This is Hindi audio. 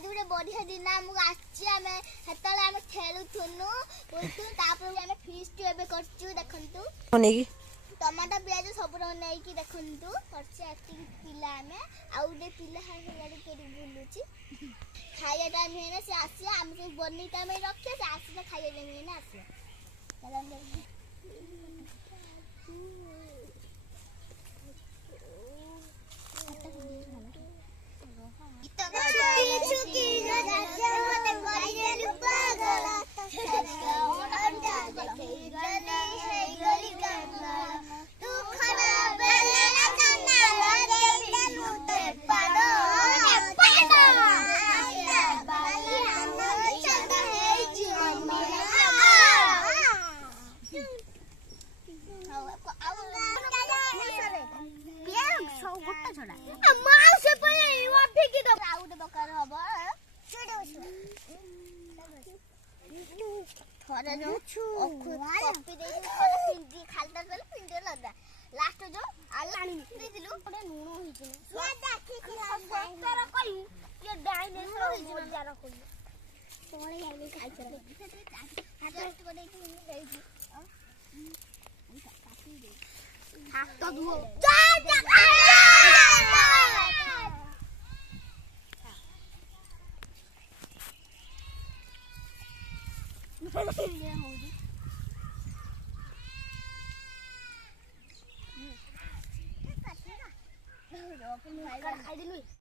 आज गोटे बढ़िया दिन आमको आम खेलुथुनु बोलतु फीस्ट एबे करचु देखंतु टमाटर प्याज सब नहीं देखंतु करचे पिला आमे आ उडे पिला गाड़ी केडी बुलुची खाया टाइम है से आसी आम से बनी टाइम रखे से आसी खाया टाइम है ना आसी थोड़ा जो कॉपी दे थोड़ा पिंडी खालता गल पिंडी लगा लास्ट जो आलाणी दे दिलु ओडे नुनो हिजिन ये देखि तेरा कोई ये डायनासोर हिजिन जारा कोई तोले आइले खाइ चला हाथ को दे कि दे दी काटी दे हाथ तो दुओ जा ये होगी काटेगा खाई दिलु